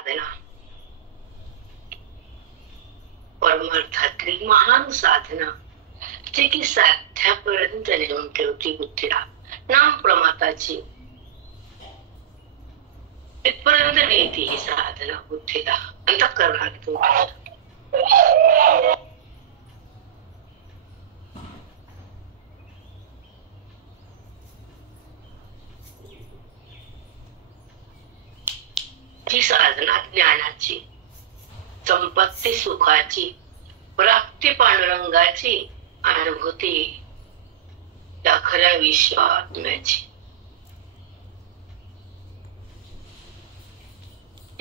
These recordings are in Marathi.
साधना परमार्थातली महान साधना जे की साध्यापर्यंत नेऊन ठेवती बुद्धीला नाम प्रमाताची इथपर्यंत नेती ही साधना बुद्धीला अंतःकरणातून जी साधना ज्ञानाची संपत्ती सुखाची प्राप्ती पांडुरंगाची अनुभूती त्या खऱ्या विश्वात्म्याची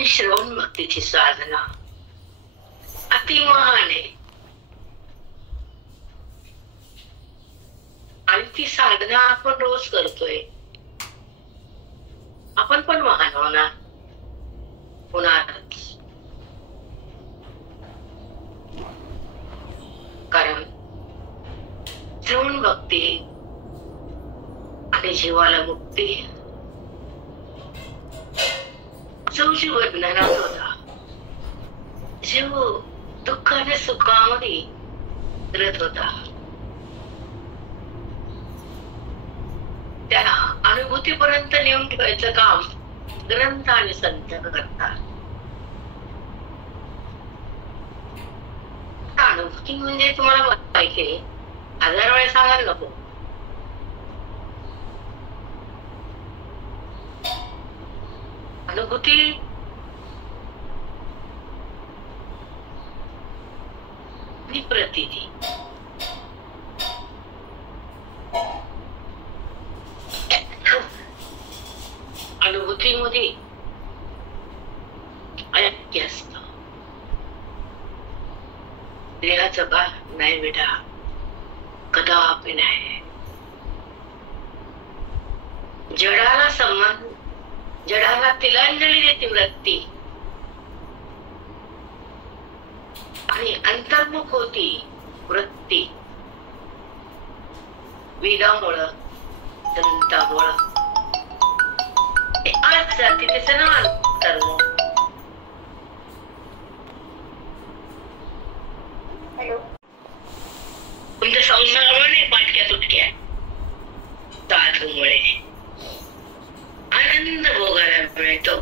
श्रवण भक्तीची साधना अतिमहान आहे आणि ती साधना आपण रोज करतोय. आपण पण महान होणारच कारण श्रवण भक्ती आणि जीवाला मुक्ती जो जीव ज्ञानात होता, जीव दुःखाने सुखामध्ये फिरत होता, त्या अनुभूतीपर्यंत नेऊन ठेवायचं काम ग्रंथ आणि संत करतात. अनुभूती म्हणजे तुम्हाला माहिती आहे, 1000 वेळा सांगायला नको. अनुभूती आणि प्रतीती अनुभूतीमध्ये ऐक्य असत. देहाचं का नाही बेटा, कदापि नाही. जडाला संबंध, जडाला तिलांजली देते वृत्ती आणि अंतर्मुख होती वृत्ती वेदामुळं दंतामुळं आज जाते त्याचं नाव अंतर्मुख. तुमच्या संसारामध्ये पाटक्या तुटक्या साधूमुळे आनंद भोगायला मिळतो,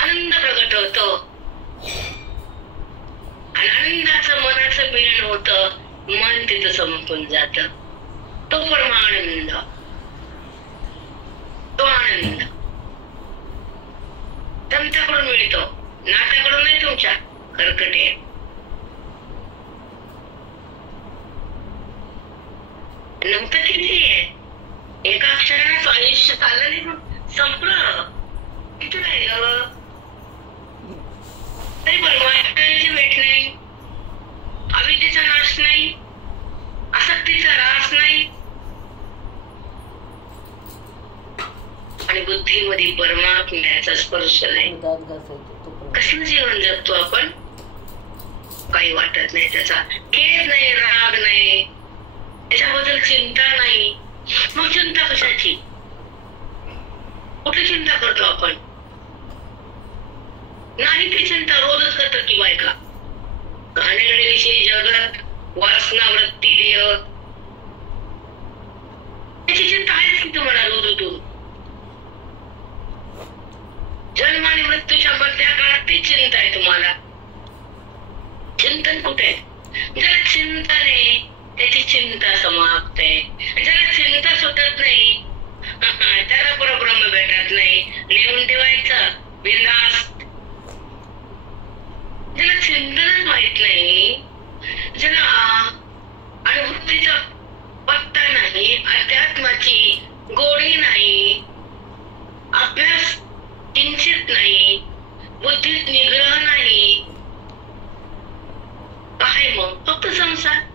आनंद प्रगट होतो आणि आनंदाचं मनाचं मिलन होतं, मन तिथं संपून जात. तो परमानंद, तो आनंद तंत्राकडून मिळतो, नात्याकडून नाही. तुमच्या कर्कटे नंतर किती आहे, एका अक्षरानं आयुष्य चाललं नाही, संपलं, किती राहिलं तरी परमात्म्याची भेट नाही, अविद्येचा नाश नाही, आसक्तीचा ऱ्हास नाही आणि बुद्धीमध्ये परमात्म्याचा स्पर्श नाही. कसलं जीवन जगतो आपण, काही वाटत नाही, त्याचा खेद नाही, राग नाही, त्याच्याबद्दल चिंता नाही. मग चिंता कशाची, कुठे चिंता करतो आपण? नाही ती चिंता रोजच करतात की बायका, घाणेरडीविषयी जगत वासना वृत्ती देह, त्याची चिंता आहेच की तुम्हाला रोज. जन्म आणि मृत्यूच्या मधल्या काळात ती चिंता आहे तुम्हाला. चिंतन कुठे? ज्याला चिंता नाही त्याची चिंता समाप्त आहे. ज्याला चिंता सुटत नाही त्याला परब्रह्म भेटत नाही. नेऊन ठेवायचं बिनधास्त. ज्याला चिंतनच माहित नाही, ज्याला अनुभूतीचा पत्ता नाही, अध्यात्माची गोडी नाही, अभ्यास किंचित नाही, बुद्धीत निग्रह नाही, काय मग फक्त संसार.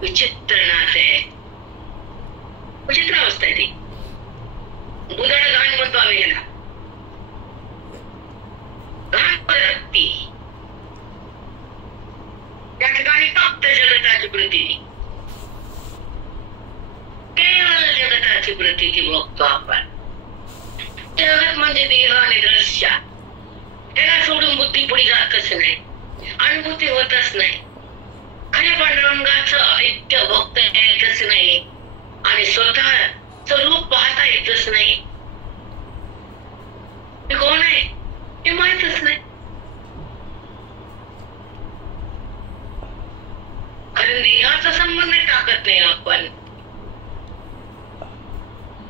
विचित्र नाथ आहे, विचित्र अवस्था आहे ती. बुधाला घाण म्हणतो आम्ही याला, घाण प्रवृत्ती. त्या ठिकाणी फक्त जगताची प्रतीती, केवळ जगताची प्रतीती बघतो आपण. जगत म्हणजे देह आणि दृश्य, त्याला सोडून बुद्धी पुढे जातच नाही, अनुभूती होतच नाही. खऱ्या पांडुरंगाचं ऐक्य भक्त येतच नाही आणि स्वतःच रूप पाहता येतच नाही. ते कोण आहे हे माहितच नाही. कारण देहाचा संबंध टाकत नाही आपण.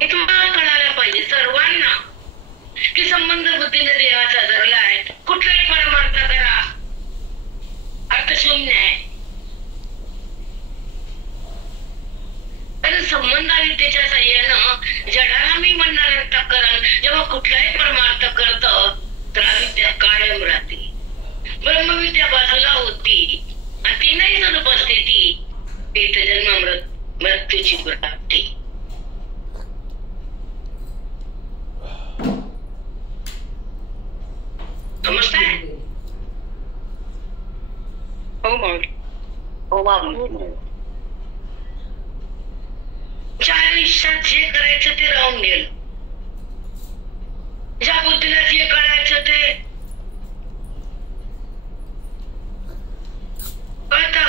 हे तुम्हाला कळायला पाहिजे सर्वांना की संबंध बुद्धीने देहाचा धरला आहे. कुठलाही परमार्थ करा अर्थशून्य आहे. कारण संबंधाविद्येच्या साह्यानं जडाला मी म्हणणार अंतःकरण जेव्हा कुठलाही परमार्थ करत तर अविद्या कायम राहते. ब्रह्मविद्या बाजूला होती आणि ती नाही जर उपस्थिती ते जन्म मृत्यूची प्राप्ती. समजताय? ज्या आयुष्यात जे करायचं ते राहून गेलं, ज्या बुद्धीला जे कळायचं ते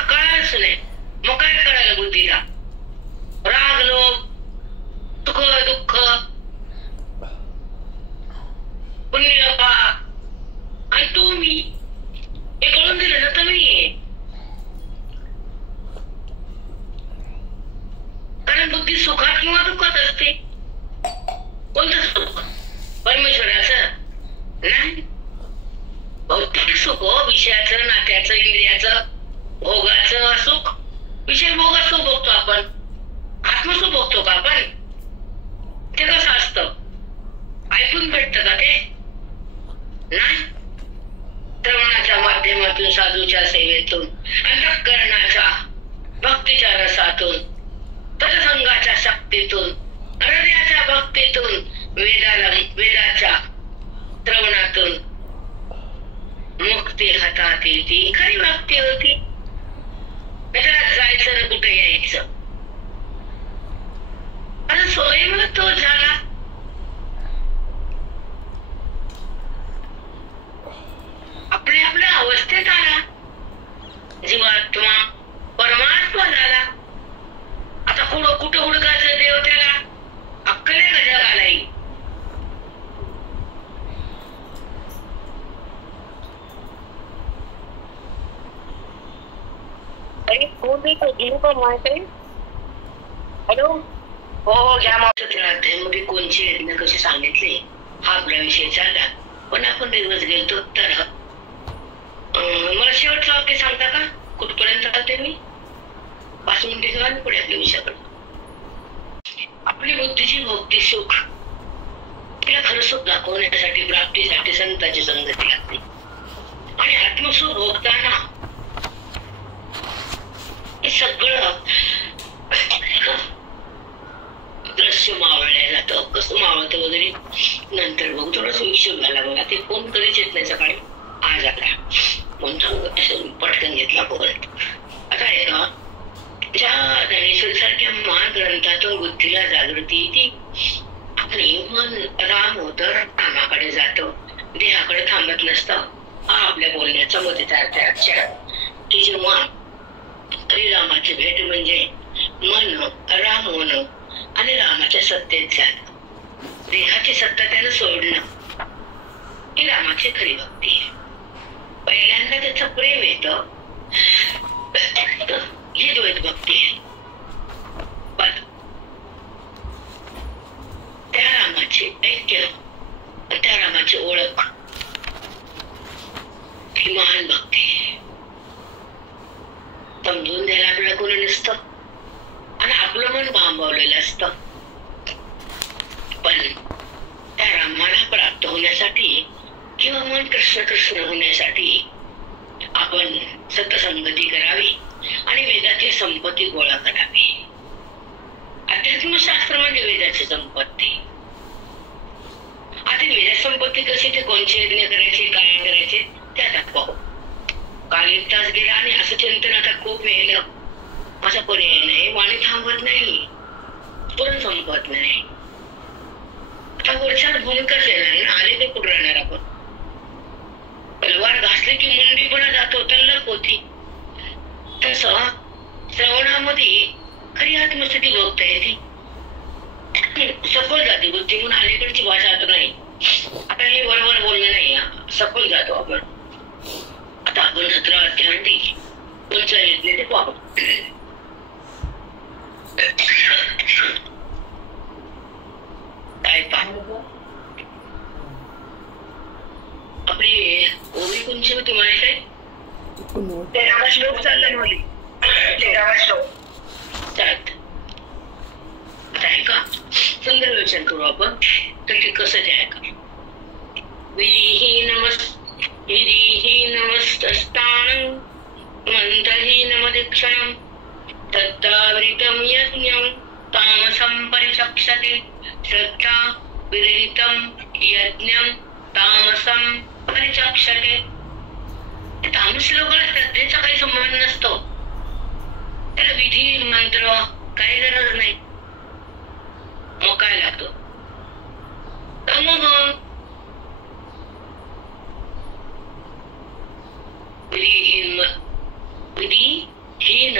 कळायच नाही. मग काय कळायला बुद्धीला? राग, लोभ, सुख, दुःख, पुण्य, पाप आणि तू मी हे कळून दिलं ना तर मी. कारण बुद्धी सुखात किंवा दुःखात असते. कोणतं सुख? परमेश्वराचं नाही. भौतिक सुख, विषयाचं, नात्याचं, इंद्रियाचं, भोगाचं सुख. विषय भोगाचं सुख भोगतो आपण, आत्मसुख भोगतो का आपण? ते कसं असतं? ऐकून भेटतं का ते? नाही. श्रवणाच्या माध्यमातून, साधूच्या सेवेतून, अंतःकरणाच्या भक्तीच्या रसातून, तत्संगाच्या शक्तीतून, हृदयाच्या भक्तीतून, वेदाच्या श्रवणातून मुक्ती हातात येते. खरी भक्ती होती. त्याला जायचं ना कुठे यायचं. आता स्वयं तो झाला. आपल्या आपल्या अवस्थेत आला. जीवात्मा परमात्मा झाला. आता कुठं हुडकायचं देव त्याला? अक्कल आहे का जगालाही? हॅलो. हो घ्या. मध्ये कोणची यज्ञ कशी सांगितले हा आपला विषय चालला. पण आपण दिवस गेलतो तर मला शेवटचं वाक्य सांगता का? कुठपर्यंत चालते मी? 5 मिनिटे किंवा पुढे आपल्या विषयाकडे. आपली बुद्धीची भोगती सुख तिला खरं सुख दाखवण्यासाठी प्राप्तीसाठी संतांची संगती लागते. आणि आत्मसुख भोगताना हे सगळं दृश्य मावळल्या जातं. कसं मावळतं वगैरे नंतर बघू. थोडस विषय झाला बघा. ते फोन कधीच येत नाही सकाळी. आज आला म्हणून पटकन घेतला फोन. आता आहे का ज्या ज्ञानेश्वर सारख्या महान ग्रंथातून बुद्धीला जागृती येते. आपले मन राम होतं, रामाकडे जातं, देहाकडे थांबत नसतं. हा आपल्या बोलण्याचा मध्येचा अर्थ की जेव्हा श्रीरामाची भेट म्हणजे मन राम होणं आणि रामाच्या सत्तेत जाणं, देहाची सत्ता त्यानं सोडणं, ही रामाची खरी भक्ती आहे. पहिल्यांदा त्याचं प्रेम येतं, ही द्वैत भक्ती आहे. पण त्या रामाची ऐक्य, त्या रामाची ओळख ही महान भक्ती आहे. समजून द्यायला आपल्याला कोणी नसतं आणि आपलं मन भांबवलेलं असतं. पण त्या रामाला प्राप्त होण्यासाठी किंवा मन कृष्ण कृष्ण होण्यासाठी आपण सतसंगती करावी आणि वेदाची संपत्ती गोळा करावी. अध्यात्मशास्त्र म्हणजे वेदाची संपत्ती. आता वेद संपत्ती कशी, ते कोणचे यज्ञ करायचे, काय करायचे ते आता पाहू. काल 1 तास गेला आणि असं चिंतन आता खूप वेळ असा पर्याय नाही. वाणी थांबत नाही, पुरण संपत नाही. वरच्या भूमिकाच येणार ना, आले ते कुठं राहणार आपण. तलवार घासली की मुंडी पण जातो, तल्लक होती. तसं श्रवणामध्ये खरी आत्मस्थिती बघता येते, सफल जाते बुद्धी. म्हणून अलीकडची भाषा आता नाही, आता हे बरोबर बोलणं नाही, सफल जातो आपण. आता आपण 17 अध्यायामध्ये कोणचं येतले ते पाहू. काय पाहू आपली ओवी कोणची होती माहिती आहे? 13वा श्लोक चालला मुली, 13वा श्लोक चालत. आता ऐका, सुंदर विचार करू आपण तर ते कसं ते ऐका. विधिहीनमस्तस्तानं मंत्रहीनमदीक्षणं तत्तावृतं यज्ञं तामसं परिचक्षते. श्रद्धा विरहितं यज्ञं तामसं परिचक्षते. तामसी लोकांना श्रद्धेचा काही संबंध नसतो, त्याला विधी मंत्र काही गरज नाही. मग काय लागतो? विधिहीन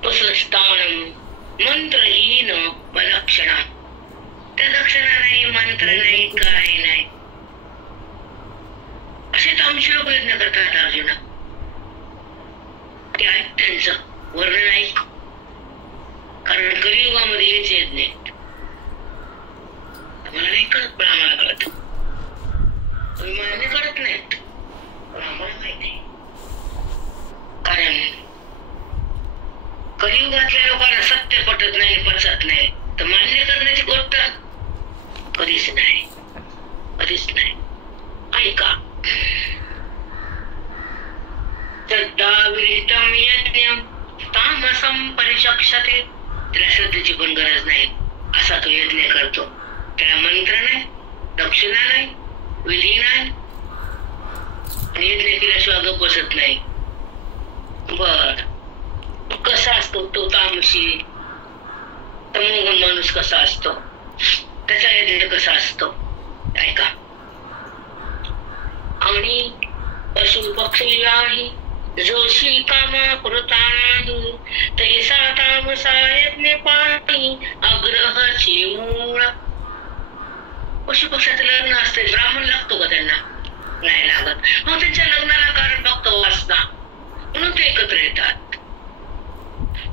उपस्थानं मंत्रहीन लक्षणा. त्या लक्षणा नाही, मंत्र नाही, काय नाही, असे तामसी लोक यज्ञ करतात. अर्जुना ते ऐक, त्यांचं वर्णन ऐक, कारण कलियुगामध्ये हेच यज्ञ आहेत. मला नाही कळत, पण आम्हाला कळत. मान्य करत नाहीत, पण आम्हाला माहिती. कारण कलियुगातल्या लोकांना सत्य पटत नाही, पचत नाही, तर मान्य करण्याची गोष्ट कधीच नाही, कधीच नाही. ऐका, श्रद्धाविरहितं यज्ञं तामसं परिचक्षते. त्याला श्रद्धेची पण गरज नाही, असा तो यज्ञ करतो. त्याला मंत्र नाही, दक्षिणा नाही, विधी नाही, आणि यज्ञ केल्याशिवाय गप्प बसत नाही. बर, कसा असतो तो तामसी तमोगुण माणूस कसा असतो, त्याचा यज्ञ कसा असतो ऐका. आणि पशु पक्षी जोशी कामा कृता नाही, तैसा तामसा यज्ञ पाणी अग्रहाची मूळ. पशु पक्षाचं लग्न असते, ब्राह्मण लागतो का त्यांना? नाही लागत. मग त्यांच्या लग्नाला कारण फक्त वासना, म्हणून ते एकत्र येतात.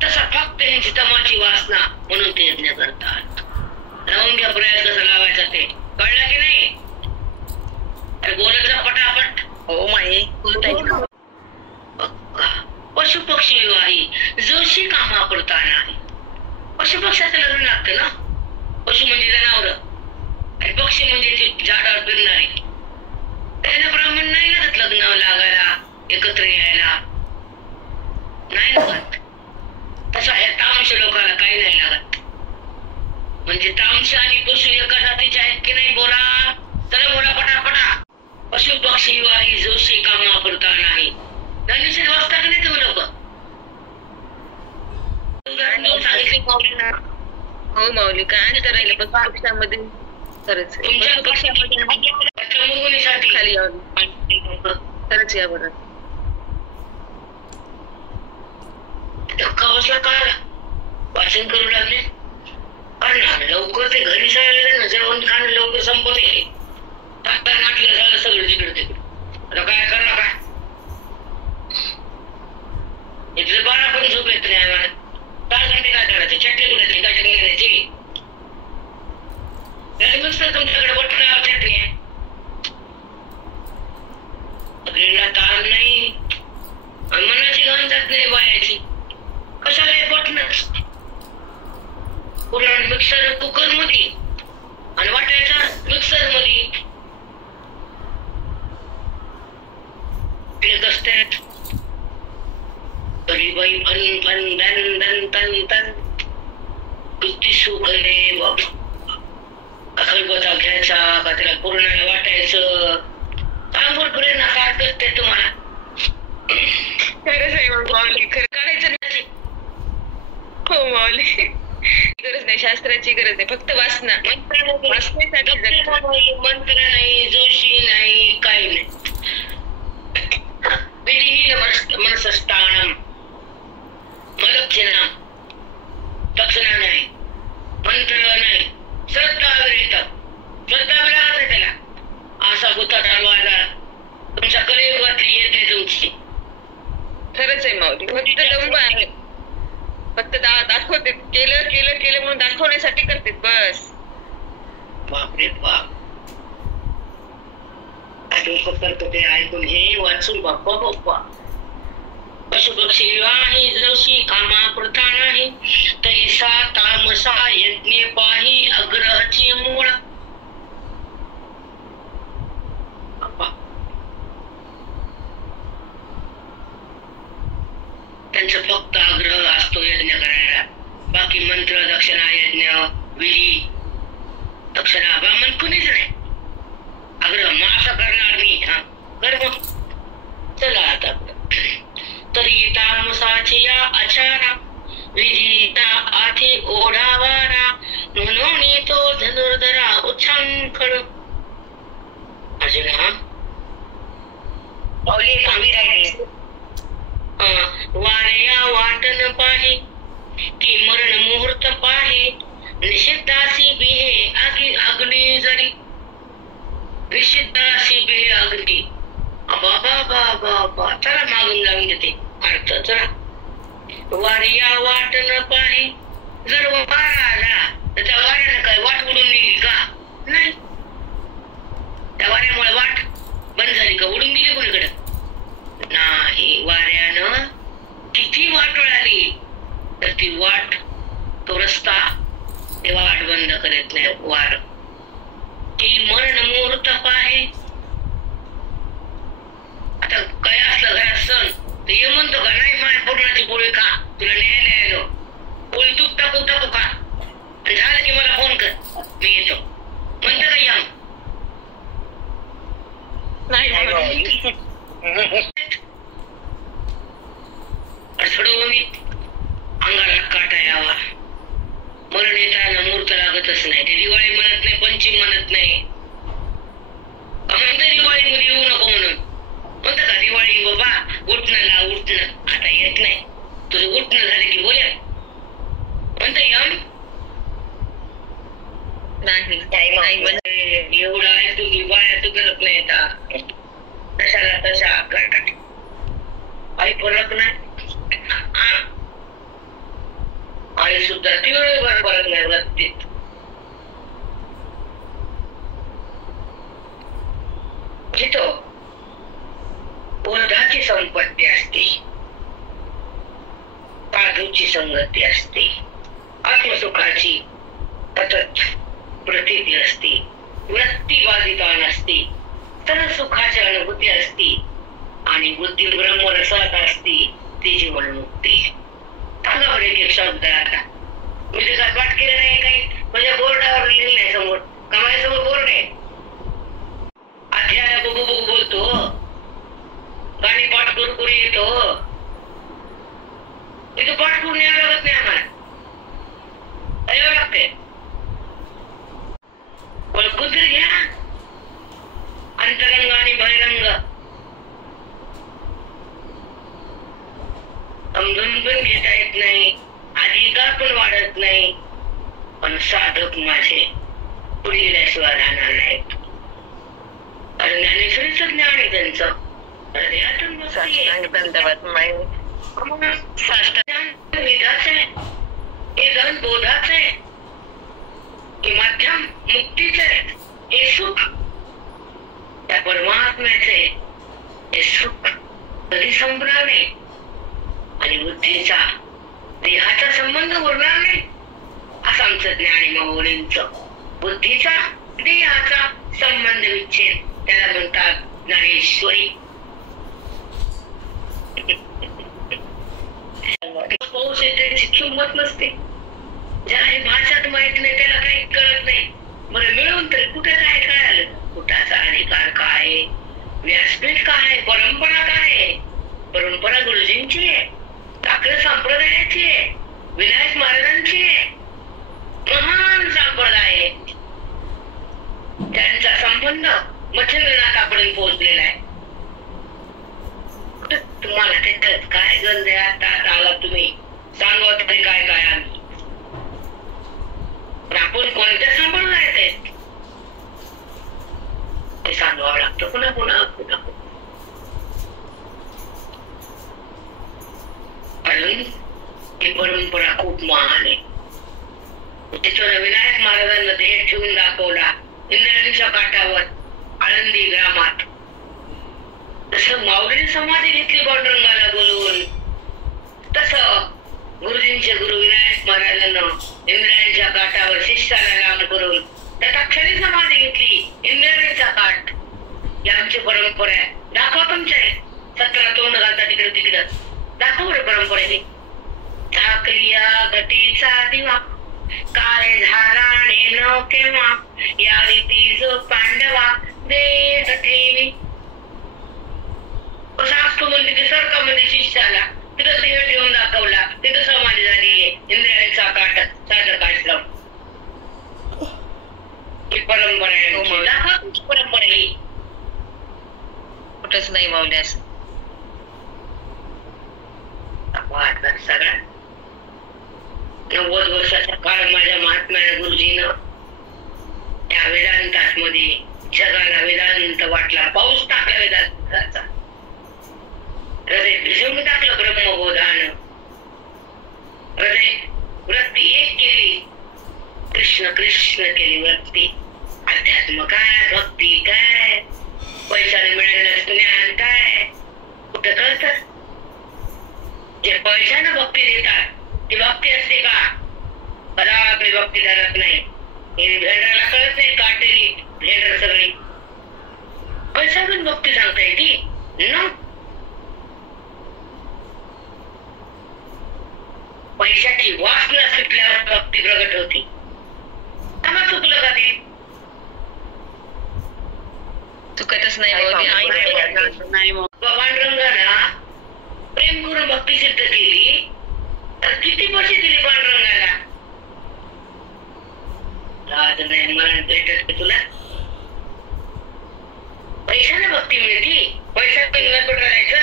तसा फक्त त्यांची तमाची वासना, म्हणून ते यज्ञ करतात. लावून घ्या प्रयास कसा लावायचा ते, कळलं की नाही? अरे बोलायचं पटापट. हो माई. पशु पक्षी विवाही जोशी कामा करता नाही. पशु पक्षाचं लग्न लागतं ना. पशु म्हणजे जनावर आणि पक्षी म्हणजे ते झाडावर फिरणारे. त्याला ब्राह्मण नाही लागत लग्न लागायला, एकत्र यायला नाही लागत. तसं ह्या तामश लोकांना काही नाही लागत. म्हणजे तामश आणि पशु एका जातीचे आहेत की नाही? बोला, चला बोला पटापटा. पशु पक्षी विवाही जोशी कामा करता नाही. धनुष्य वाचता की नाही तुम्ही लोक? सांगितले माऊली ना. हो माऊली, काय करायला पण पक्षामध्ये खरंच तुमच्या पक्षामध्ये खाली खरंच या बरं. धक्का बसला का वाचन करू लागले? कारण लवकर ते घरी जायला ना, जेवण खाणं लवकर संपवले. टाकता नाटलं झालं सगळं जिकडे तिकडे. आता काय करणार? काय इथले 12 पण झोप येत नाही आम्हाला. 4 घंटे काय करायचे? चटणी कुणाची? काय चटणी करायची? मिक्सर तुमच्याकडे बटनावर चटणी आहे, तार नाही, मनाची घाण जात नाही बायाची. कशाला बटनच? कुठला मिक्सर कुकर मध्ये आणि वाटायचा मिक्सर मध्ये असतात. तरी बाई फन फन धन धन तन तन किती सुख आहे बाबा. खलबत्ता घ्यायचा का त्याला पूर्ण वाटायचं. सांगून प्रेरणा काय करते तुम्हाला? खरंच आहे माऊली, खरं काढायचं नाही. हो माऊली, गरज नाही, शास्त्राची गरज नाही, फक्त वासना. वासनेसाठी जगतो. मंत्र नाही, जोशी नाही, काही नाही. विधिहीन मनसस्थानम मलक्षणम, दक्षिणा नाही, मंत्र नाही, श्रद्धा विरहित. श्रद्धा विरहित त्याला असा होता दरवाजा तुमच्या कलियुगातली येते तुमची. खरंच आहे माऊली, फक्त दंभ आहे, फक्त दाखवते, केलं केलं केलं म्हणून दाखवण्यासाठी करते बस. बापरे बाप, डोकं करतो ते ऐकून हे वाचून. बाप्पा बाप्पा, पशुपक्षी नाही जशी कामा प्रथा नाही, तैसा तामसा यज्ञ पाही अग्रहाची मूळ. त्यांचा फक्त आग्रह असतो यज्ञ करायला, बाकी मंत्र दक्षिणा यज्ञ विधी दक्षिणा ब्राह्मण कुणीच नाही. आग्रह मग असं करणार मी, हा कर मग. चला आता तरी तामसाची या आचारा विधीता आधी ओढावारा, म्हणून तो धनुर्धरा उच्छांखड. अर्जुना वारया वाटन पाही की मरण मुहूर्त पाही, निषिद्धासी बिहे अग्नी जरी. निषिद्धासी बिहे अग्नी. बाबा चला मागून जाऊन देते अर्थ. चला वारया वाटन पाही, जर वारा आला तर त्या वाऱ्यानं काय वाट उडून गेली का? नाही. त्या वाऱ्यामुळे वाट बंद झाली का? उडून गेली कोणीकडे? नाही. वाऱ्यानं किती वाट उडाली तर ती वाट, तो रस्ता, ते वाट बंद करत नाही वार. की मरण मुहूर्त पाहे. आता काय असलं घरात सण तर ये म्हणतो का? नाही माझ्या पूर्णाची पोळी का, तुला न्यायला यायलो, पोळी तूप टाकू का, आणि झालं की मला फोन कर, मी येतो म्हणतो का? या नाही अंगाला काटा यावा. मरण येताना मुहूर्त लागतच नाही. ते दिवाळी म्हणत नाही, पंचमी म्हणत नाही. म्हणतं दिवाळीमध्ये येऊ नको म्हणून. म्हणतं का दिवाळी बाबा उठणं ला उठणं, आता येत नाही. तुझं उठणं झालं की बोल्या म्हणतं यम नाही. एवढा आहे तू दिवाळ्या तू करत नाही. तशाला तशा करतात. आई फरक नाही. आई सुद्धा दिवसभर फरक नाही बाबतीत. जिथं ओझाची संपत्ती असते, साधूची संगती असते, आत्मसुखाची सतत प्रतीती असते, वृत्तीवादिता नसते, तर सुखाची अनुभूती असते, आणि बुद्धी ब्रह्मरसात असते, ती जीवनमुक्ती. सांगा बरं एक शब्द. आता मी तुझा पाठ केलं नाही काही, म्हणजे बोर्डावर लिहिलं नाही समोर का? माझ्यासमोर बोर्ड आहे. अध्याय बघू बघू बोलतो, गाणी पाठ करू येतो. इथं पाठ करून यावं लागत नाही आम्हाला, यावं लागते. ओळखून तरी घ्या अंतरंग आणि बहिरंग. समजून पण घेता येत नाही, अधिकार पण वाढत नाही, पण साधक माझे पुढे गेल्याशिवाय राहणार नाहीत. आणि ज्ञानेश्वरीचं ज्ञान आहे त्यांचं हृदयातून वेदाच आहे, हे गण बोधाच आहे, हे माध्यम मुक्तीच आहे, हे सुख त्या परमात्म्याचे, हे सुख कधी संपणार नाही. आणि बुद्धीचा देहाचा संबंध उरणार नाही, असं आमचं ज्ञानी माऊलींचं. बुद्धीचा देहाचा संबंध विच्छेद, त्याला म्हणतात ज्ञानेश्वरी. पाऊस येते किंमत नसते, ज्याला भाषात माहित नाही त्याला काही कळत नाही. बरं मिळून तरी कुठे काय कळालं? कुठाचा अधिकार काय, व्यासपीठ काय, परंपरा काय? परंपरा गुरुजींची आहे, ठाकरे संप्रदायाची आहे, विनायक महाराजांची आहे. महान संप्रदाय आहे. त्यांचा संबंध मच्छिंद्रनाथापर्यंत पोहोचलेला आहे. तुम्हाला त्याच्यात काय गंध आला, तुम्ही सांगा तरी काय काय आलं. आपण कोणत्या संप्रदायात आहे ते सांगावं लागतं पुन्हा पुन्हा पुन्हा. कारण ही परंपरा खूप महान आहे. विनायक महाराजांना देह ठेवून दाखवला इंद्रायणीच्या काठावर आळंदी ग्रामात. तसं माऊलीने समाधी घेतली पांडुरंगाला बोलवून, तसं गुरुजींचे गुरु विनायक महाराजांना इंद्रायणीच्या काठावर शिष्याला लांब करून त्याचा क्षणी समाधी घेतली. इंद्रायणीचा काठ ही आमची परंपरा आहे. दाखवा तुमच्या 17 तोंड घालता तिकडे तिकडं दाखव रे परंपरेने. झाकलिया घटीचा दिवा काय झाला नेन केव्हा, या रीती जो पांडवा देत ठेवी. कसा असतो म्हणजे की सरकामध्ये शिष्याला तिथं देह ठेवून दाखवला, तिथं समाधी झाली इंद्रायणीचा काठ साधं काठ लावून. ही परंपरा आहे. दाखवा तुमची परंपरा ही. कुठंच नाही माऊली असं. सगळा 90 वर्षाचा काळ माझ्या महात्म्या गुरुजीनं त्या वेदांतात मध्ये जगाला वेदांत वाटला. पाऊस टाकला वेदांताचा. हृदय भिजवून टाकलं ब्रह्मबोधानं. हृदय वृत्ती एक केली, कृष्ण कृष्ण केली वृत्ती. अध्यात्म काय, भक्ती काय, पैशाने मिळालेलं ज्ञान काय कुठं कळतं. जे पैशानं भक्ती देतात ती भक्ती असते का? कदा आपली भक्ती धरत नाही. भेंडराला कळत नाही, काटेली भेंडर सगळी. पैसा पण भक्ती सांगता येते न. पैशाची वासना सुटल्यावर भक्ती प्रगट होती. आम्हा चुकलं का ते? चुकतच नाही. पांडुरंगाला प्रेम करून भक्ती सिद्ध केली तर किती पैसे दिले पांडुरंगाला? लाज नाही मरण भेटत तुला? पैशाने भक्ती मिळते. पैसा कुठं करायचं?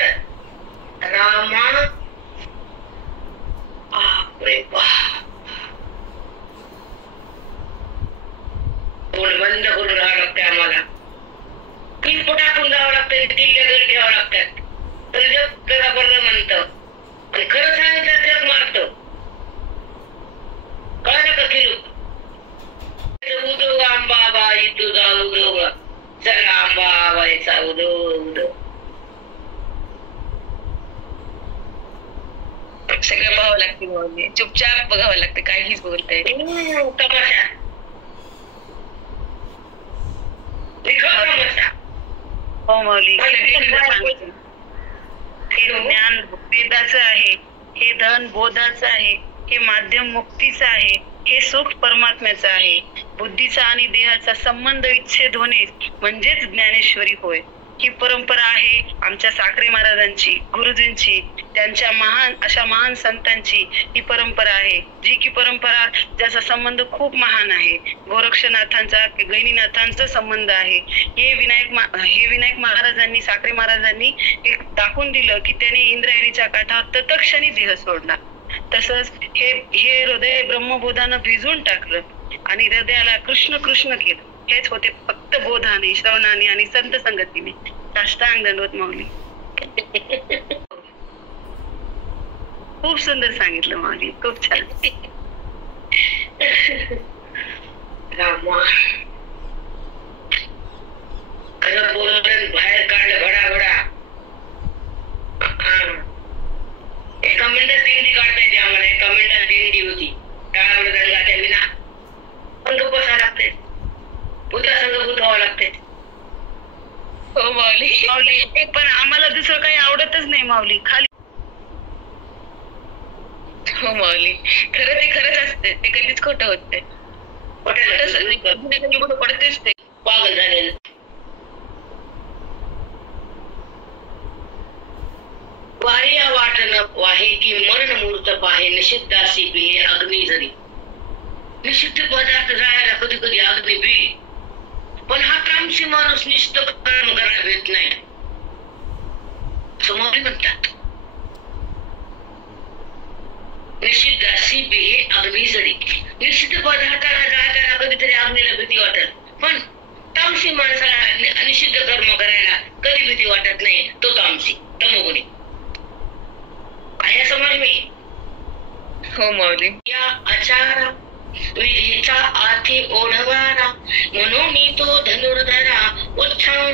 रामा बापरे बाप. तोंड बंद करून राहावं लागतं आम्हाला. 3 फुट टाकून जावं लागतं, 3 घरी ठेवावं लागतात. तर जग जरा बरं म्हणतं आणि खरं सांगितलं जग मारतं. कळलं का किरू? उदो आंबाबाई तुझा उदो, चला आंबाबाईचा उदो उदो. सगळं पाहावं लागते, चुपचाप बघावं लागतं, काहीच बोलताय. तमाशा तमाशा. हो माऊली, हे ज्ञान वेदाचं आहे, हे धन बोधाचं आहे, हे माध्यम मुक्तीचं आहे, हे सुख परमात्म्याचं आहे. बुद्धीचा आणि देहाचा संबंध विच्छेद होणे म्हणजेच ज्ञानेश्वरी होय. ही परंपरा आहे आमच्या साखरे महाराजांची, गुरुजींची, त्यांच्या अशा महान संतांची ही परंपरा आहे. जी की परंपरा ज्याचा संबंध खूप महान आहे. गोरक्षनाथांचा, गैनीनाथांचा संबंध आहे. हे विनायक महाराजांनी, साखरे महाराजांनी एक दाखवून दिलं की त्याने इंद्रायणीच्या काठावर तत्क्षणी देह सोडला. तसंच हे हृदय ब्रह्मबोधानं भिजून टाकलं आणि हृदयाला कृष्ण कृष्ण केलं. हेच होते फक्त बोधाने, श्रवणाने आणि संत संगतीने. साष्टांग दंडवत माऊली. खूप सुंदर सांगितलं माऊली, खूप छान. खरं बोलून बाहेर काढलं घडाघडा. एका मिनिटात दिंडी काढता येते आम्हाला. एका मिनिटात दिंडी होती टाळावर दंडाच्या विना. पण गप्प बसायला लागते, भूता संघ भूत व्हावं लागते. हो माऊली, पण आम्हाला दुसरं काही आवडतच नाही माऊली. खाली हो माऊली, खरं ते खरंच असते, ते कधीच खोटं होत नाही. पडतेच ते पागल झालेलं. वाह्या वाटन वाहे की मरण मूर्त पाहे, निषिद्धासी पिहे अग्नी जरी. निषिद्ध पदार्थ जाळायला कधी कधी अग्नी बी, पण हा तामसी माणूस निषिद्ध कर्म करायला येत नाही समोर म्हणतात. निषिद्धासी बी हे अग्नी जरी, निषिद्ध पदार्थाला जाळताना कधीतरी अग्नीला भीती वाटत, पण तामसी माणसाला निषिद्ध कर्म करायला कधी भीती वाटत नाही, तो तामसी तमोगुणी आहे. समज मी हो माऊली. या आचार विधीचा आधी ओढवारा, म्हणून तो धनुर्धरा उत्साह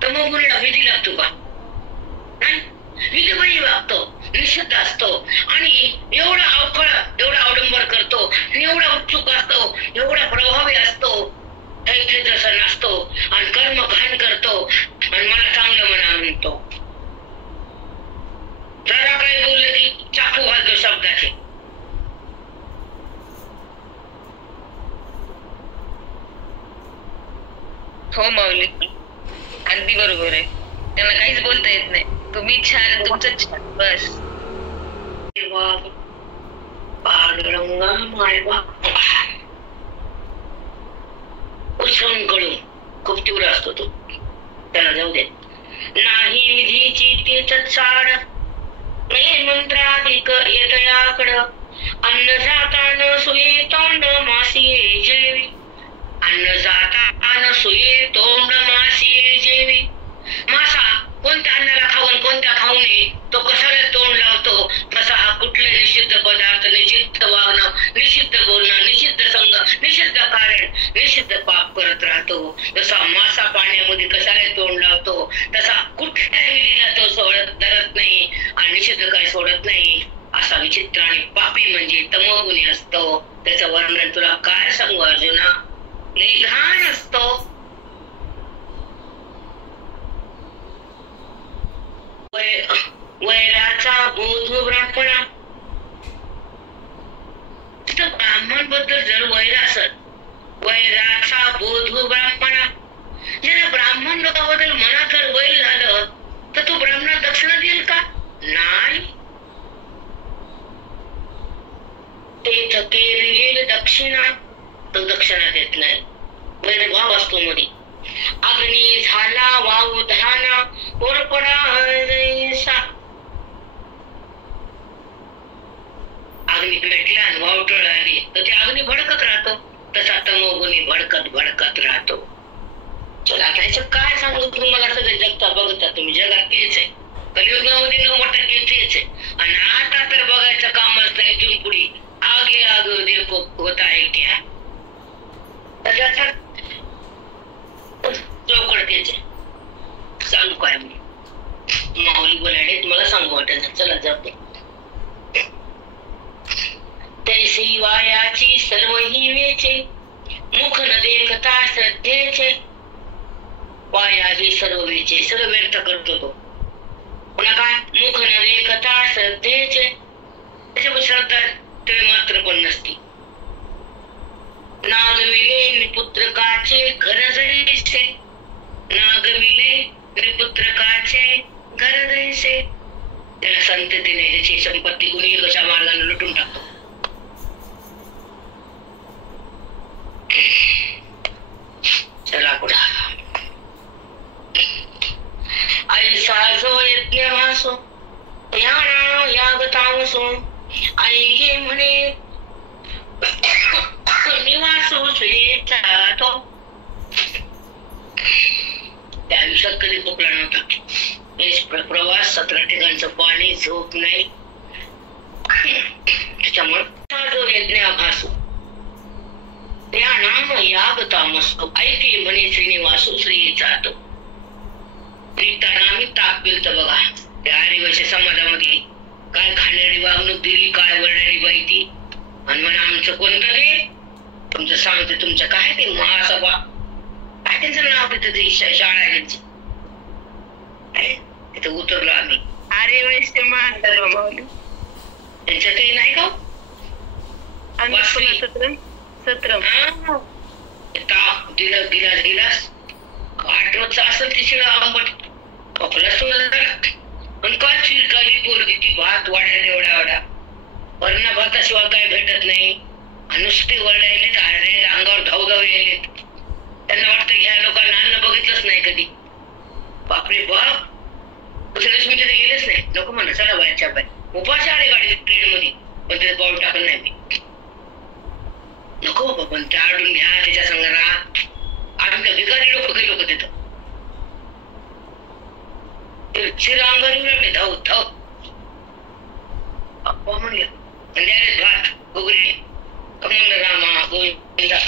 तमोगुणीला विधी लागतो का? नाही, विधीबाई वागतो, निषिद्ध असतो आणि एवढा अवखळ, एवढा अवडंबर करतो आणि एवढा उत्सुक असतो, एवढा प्रभावी असतो, जसा नसतो आणि कर्म घाण करतो आणि मला चांगलं म्हणा म्हणतो. जरा काही बोललं की चाकू घालतो शब्दाचे. हो माऊली, अगदी बरोबर आहे. त्यांना काहीच बोलता येत नाही. तुम्ही छान, तुमचं छान, बस. पांडुरंगा मायबा उत्सवन कळून खूप तीव्र असतो तो, त्याला जाऊ दे. नाही विधीची तीच चाड, नाही मंत्राधिक येतयाकड, अन्न जातान सुये तोंड मासिये जेवी, अन्न जातान सुये तोंड मासिये जेवी. मासा कोणत्या अन्नाला खाऊन कोणत्या खाऊ नये तो कशाला तोंड लावतो, तसा हा कुठले निषिद्ध पदार्थ, निषिद्ध वागणं, निषिद्ध बोलणं, निषिद्ध संग, निषिद्ध कारण, निषिद्ध पाप करत राहतो. जसा मासा पाण्यामध्ये कशाला तोंड लावतो, तसा कुठल्याही विधीला तो सोडत धरत नाही आणि निषिद्ध काही सोडत नाही. असा विचित्र आणि पापी म्हणजे तमोगुणी असतो. त्याचं वर्णन तुला काय सांगू अर्जुना, लई घाण असतो. वैराचा बोध ब्राह्मणा, ब्राह्मण बद्दल जर वैर असत, वैराचा बोध ब्राह्मणा, ज्याला ब्राह्मण लोकांबद्दल मनात जर वैर झालं तर तो ब्राह्मण दक्षिणा देईल का? नाही. ते थकेल दक्षिणा, तो दक्षिणा देत नाही. वैरभाव असतो मध्ये. अग्नी झाला वाव धाना ओरपडा, अग्नी पेटला आणि वावटळ आली तर ते अग्नी भडकत राहतो, तसा तमोगुणी भडकत भडकत राहतो. चला आता याचं काय सांगू तुम्हाला, सगळे जगता बघता तुम्ही, जगात तेच आहे. कलियुगामध्ये 90% तेच आहे. आणि आता तर बघायचं कामच नाही. इथून पुढे आगे आगे देखो होता है क्या, चौकड तेच आहे. सांगू काय मी, माऊली बोलाडे तुम्हाला सांगू वाटत. चला जाते. तैसी वायाची सर्व ही वेचे, मुख न देखता श्रद्धेचे. वाया ही सर्व वेचे, सर्व व्यर्थ करतो तो. पुन्हा काय, मुख न देखता श्रद्धेचे, त्याच्यावर श्रद्धा ते मात्र पण नसती. नागविले निपुत्रकाचे घर जैसे, नागविले निपुत्रकाचे घर जैसे. त्याला संततीने त्याची संपत्ती कुणी कशा मार्गाने लुटून टाकतो. चला पुढे. ऐसा जो यज्ञ भासो याना यागतामसो, ऐके म्हणे निवासो श्रीचा तो. त्या आयुष्यात कधी खोकला नव्हता. प्रवास 17 ठिकाणचं पाणी, झोप नाही. त्याच्यामुळे जो यज्ञाभासो त्या नाम याग तामसो, ऐके म्हणे श्रीनिवासो श्रीचा तो. निघताना ताक पिलत बघा त्या आदिवासी समाजामध्ये. काय खाणारी वागणूक दिली, काय वरणारी बाई ती. आणि म्हणा आमचं कोणतं ते तुमचं सांगते, तुमचं काय ते महासभा काय त्यांचं नाव तिथं शाळा त्यांची, तिथं उतरलो आम्ही. अरे वैश्य माऊली त्यांच्या ते नाही का सत्र ताप दिलं गिलास गिलास. 8 रोजचा असेल ती शिळा आंबट खोकला सुद्धा. आणि का चिरकाली पोरगी ती भात वाढायला एवढा वरणा भाताशिवाय काय भेटत नाही. नुसते वडायले अरे अंगावर धावधाव यायले. त्यांना वाटतं ह्या लोकांना अन्न बघितलंच नाही कधी. बापरे बाप, लक्ष्मी तिथे गेलेच नाही. नको म्हणा चला बाहेरच्या बाहेर उपाशी आले गाडी ट्रेन मध्ये, पण त्यात पाऊल टाकलं नाही मी. नको बाबा, पण त्या आडून घ्या त्याच्या संग राहा. आम्ही भिकारी लोक गेलो का तिथं चिरा अंगावर लागले धाव धाव. अप्पा म्हणलं म्हणजे भात गोगरी कमल रामा गोविंदा.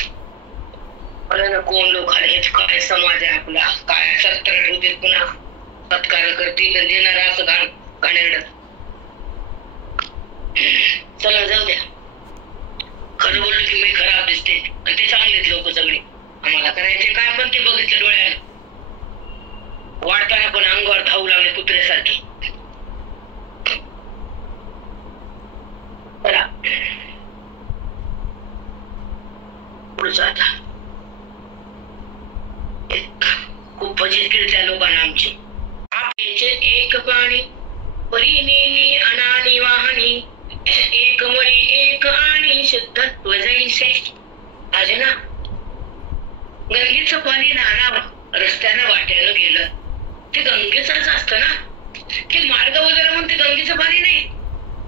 मला कोण लोक आले, काय समाज आहे आपला, काय 17 होते पुन्हा सत्कार करतील देणार असं गाणेरड. चला जाऊ द्या. खरं बोललो की मी खराब दिसते आणि ते चांगलेच लोक सगळे. आम्हाला करायचे काय पण ते बघितलं डोळ्याने. वाढताना पण अंगावर धावू लागले कुत्र्यासारखे. पुढचं आता खूप फजित केली त्या लोकांना आमची. आपले एक पाणी परी नेमी अनानी वाहनी, एक मळी एक आणि शुद्धत्व जैसे. आज ना गंगेचं पाणी नाना रस्त्यानं वाट्यानं गेलं ते गंगेचंच असतं ना. ते मार्ग वगैरे म्हणून ते गंगेचं पाणी नाही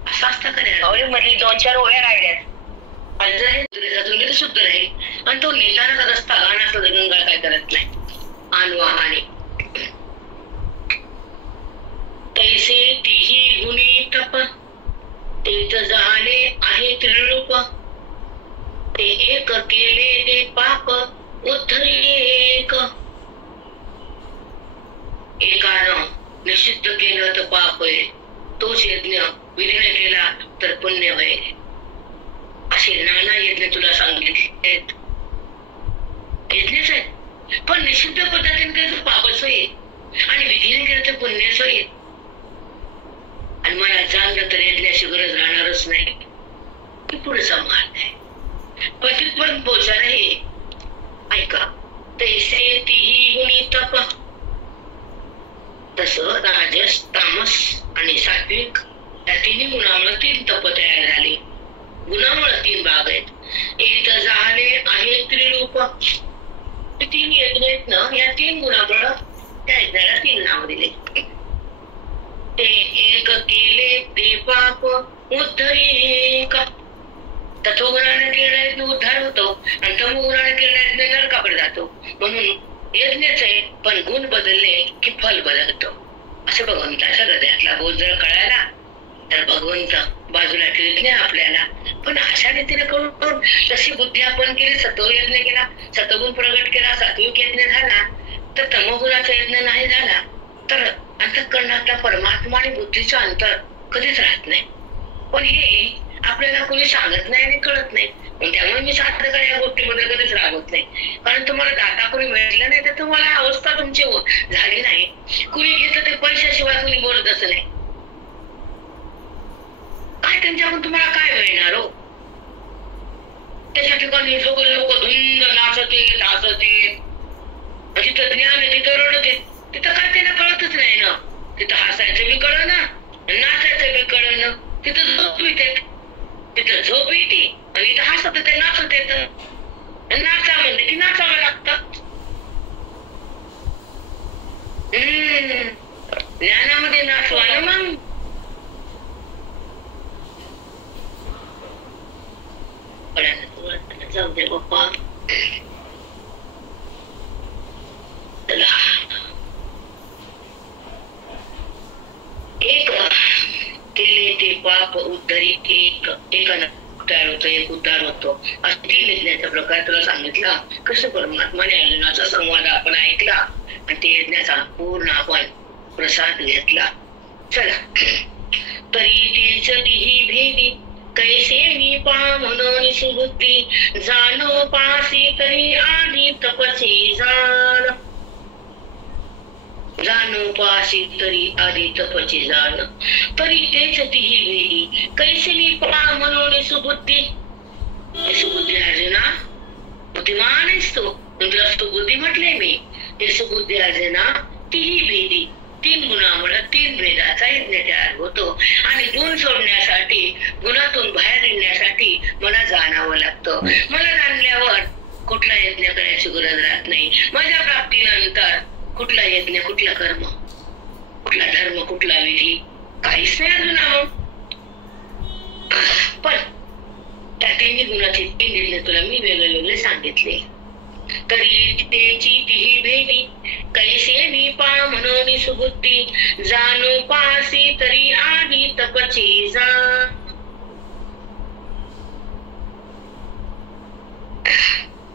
असं असतं का. मधली 2-4 ओळ्या राहिल्यात. शुद्ध राहील आणि तो नेताना रस्ता घाण असला तर गंगा काय करत नाही. अनवाहाने तैसे तिही गुणी तप, तेच झाले आहे त्रिरूप. ते एक केले ते पाप उद्धरी एक. एकानं निषिद्ध केलं तर पाप आहे, तोच यज्ञ विधीने केला तर पुण्य होय. असे नाना यज्ञ तुला सांगितले. यज्ञच आहेत पण निषिद्ध पद्धतीने केलं तर पापच होईल आणि विधीने केलं तर पुण्यच होईल. आणि मला जाणलं तर यज्ञाची गरज राहणारच नाही. की पुढचा मार्ग आहे पण तिथपर्यंत पोहोचायला हे ऐका. तैसे तिही गुणी तप, तस राजस तामस आणि सात्विक या तिन्ही गुणामुळे 3 तप तयार झाले. गुणामुळे 3 भाग आहेत. एक झाले आहे त्रिरूप. 3 यज्ञ आहेत ना, या 3 गुणामुळे त्या यज्ञाला 3 नाव दिले. ते एक केले ते पाप उद्धरी. तत्वगुणाने केलेला यज्ञ उद्धार होतो आणि तमोगुणाने केलेला यज्ञ नरकाकडे जातो. म्हणून यज्ञच आहे पण गुण बदलले की फल बदलतो. असं भगवंताच्या हृदयातला बोध जर कळाला तर भगवंत बाजूला ठेवत नाही आपल्याला. पण अशा रीतीने करून तशी बुद्धी आपण केली, सत्व यज्ञ केला, सत्वगुण प्रगट केला, सात्विक यज्ञ झाला, तर तमोगुणाचा यज्ञ नाही झाला तर अंतःकरणातला परमात्मा आणि बुद्धीचं अंतर कधीच राहत नाही. पण हे आपल्याला कोणी सांगत नाही आणि कळत नाही. त्यामुळे मी साध्य या गोष्टीमध्ये कधीच रागवत नाही. कारण तुम्हाला दाता कोणी मिळालं नाही तर तुम्हाला अवस्था तुमची झाली नाही. कुणी घेतलं ते पैशाशिवाय कुणी बोलत असं नाही. काय त्यांच्याकडून तुम्हाला काय मिळणार हो. त्याच्या ठिकाणी सगळे लोक धुंद नाचते नाचते. जिथं ज्ञान आहे तिथं रडते. तिथं काय त्यांना कळतच नाही ना. तिथं हसायचं बी कळ ना, नाचायचं बी कळ ना. तिथं झोप येते, तिथं झोप येते आणि इथं हसत ते नाचत येत. नाचा म्हणते की नाचावं लागतं. ज्ञानामध्ये नाचवा ना मग. जाऊ दे बाप्पा. एक केले ते पाप उद्धरी एकानं तयार होतो, एक उद्धार होतो. असं 3 यज्ञाचा प्रकार तुला सांगितला. कृष्ण परमात्माने अर्जुनाचा संवाद आपण ऐकला आणि ते यज्ञाचा पूर्ण आपण प्रसाद घेतला. चला तरी तेच दिही भेदी कैसे मी पा म्हणून सुबुद्धी जाणो पासी तरी आधी तपसी जाण. जाणो पासी तरी आधी तपची जाण. तरी तेच तिही भेदी कैसे मी पा म्हणून सुबुद्धी. सुबुद्धी अर्जुना बुद्धिमान आहेस तू. तुला सुबुद्धी म्हटले मी. हे सुबुद्धी अर्जुना तिही भेदी तीन गुणामुळे तीन भेदाचा यज्ञ तयार होतो. आणि गुण सोडण्यासाठी, गुणातून बाहेर येण्यासाठी मला जाणावं लागतं. मला जाणल्यावर कुठला यज्ञ करायची गरज राहत नाही. माझ्या प्राप्तीनंतर कुठला यज्ञ, कुठला कर्म, कुठला धर्म, कुठला विधी, काहीच नाही अजून. पण त्या तिन्ही गुणाचे तीन यज्ञ तुला मी वेगळे वेगळे सांगितले. तरी त्याची तिही भेदी कैसे मी पा म्हणून सुबुद्धी जाणू पासी तरी आधी तपची जाण.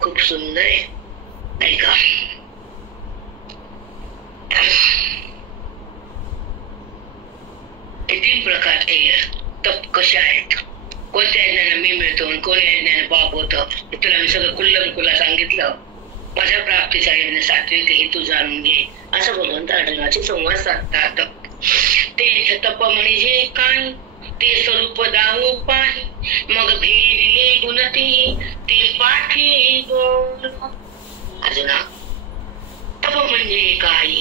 खूप सुंदर आहे, ऐका. हे तीन प्रकारचे तप कसे आहेत, कोणत्या यज्ञाने मी मिळतो आणि कोणत्या यज्ञाने पाप होतं, हे तुला मी सगळं कुल्लम सांगितलं. माझ्या प्राप्तीचा यज्ञ सात्विक हे तू जाणून घे, असं भगवंत अर्जुनाचे संवाद साधतात. ते तप म्हणजे काय, ते स्वरूप दाऊ पाही मग भेदिले गुणती ते पाठी गोल. अर्जुना, तप म्हणजे काय,